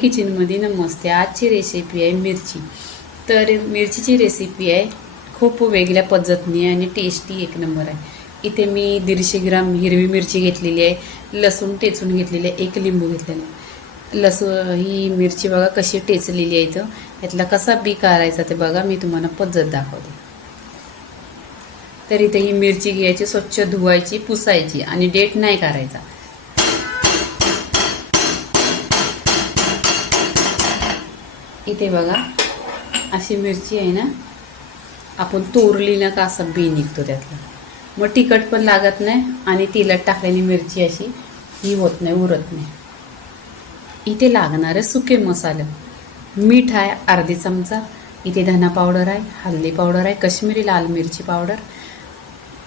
किचनमध्ये नमस्ते. आजची रेसिपी आहे मिरची. तर मिरचीची रेसिपी आहे खूप वेगळ्या पद्धतीने आणि टेस्टी एक नंबर आहे. इथे मी दीडशे ग्राम हिरवी मिरची घेतलेली आहे लसूण टेचून घेतलेली आहे एक लिंबू घेतलेला आहे. लसूण ही मिरची बघा कशी टेचलेली आहे इथं. यातला कसा बी काढायचा ते बघा मी तुम्हाला पद्धत दाखवते. तर इथे ही मिरची घ्यायची स्वच्छ धुवायची पुसायची आणि डेट नाही करायचा. इथे बघा अशी मिरची आहे ना आपण तोरली ना का असं बी निघतो त्यातला. मग तिखट पण लागत नाही आणि तिलट टाकल्याने मिरची अशी ही होत नाही उरत नाही. इथे लागणारे सुके मसाले. मीठ आहे अर्धी चमचा इथे धना पावडर आहे हल्दी पावडर आहे कश्मीरी लाल मिरची पावडर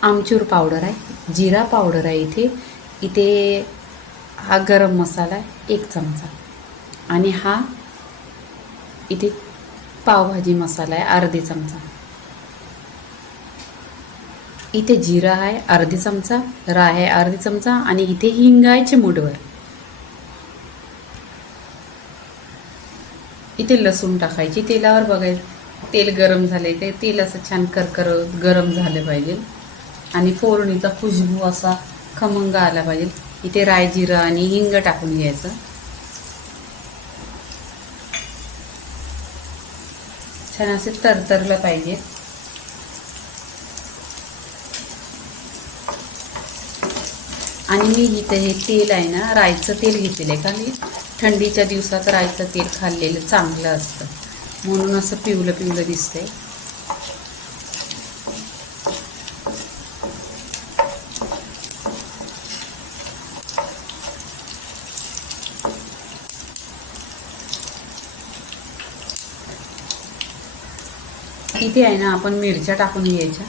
आमचूर पावडर आहे जिरा पावडर आहे इथे. इथे हा गरम मसाला आहे एक चमचा. आणि हा इथे पावभाजी मसाला आहे अर्धी चमचा. इथे जिरा आहे अर्धी चमचा. राय आहे अर्धी चमचा. आणि इथे हिंग आहे चिमूटभर. इथे लसूण टाकायची. तेलावर बघायचं तेल गरम झाले ते. तेल असं छान करकर गरम झालं पाहिजे. आणि फोडणीचा खुशबू असा खमंग आला पाहिजे. इथे राय जिरं आणि हिंग टाकून घ्यायचं. छान असे तरतरलं पाहिजे. आणि मी इथे हे तेल आहे ना राईचं तेल घेतलेलं आहे कारण थंडीच्या दिवसात राईचं तेल खाल्लेलं चांगलं असतं. म्हणून असं पिवलं पिवलं दिसतंय. इथे आहे ना आपण मिरच्या टाकून घ्यायच्या.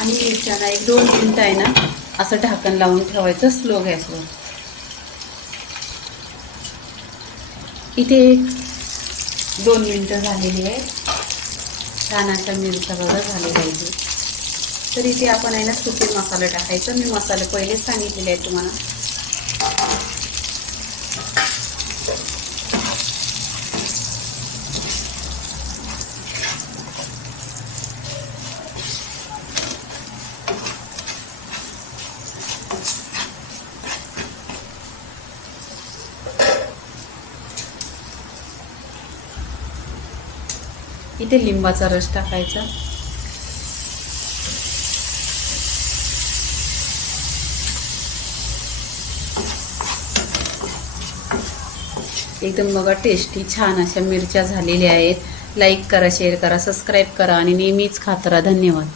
आणि मिरच्याला एक दोन मिनटं आहे ना असं ढाकण लावून ठेवायचं स्लो गॅसवर. इथे एक दोन मिनटं झालेली आहे. छान अशा मिरच्या बघा झालेल्या पाहिजे तर इथे आपण आहे ना सुके मसाले टाकायचं. मी मसाले पहिलेच सांगितलेले आहेत तुम्हाला. इथे लिंबाचा रस टाकायचा. एकदम बघा टेस्टी छान अशा मिरच्या झालेल्या आहेत. लाईक करा शेअर करा सबस्क्राईब करा आणि नेहमीच खात राहा. धन्यवाद.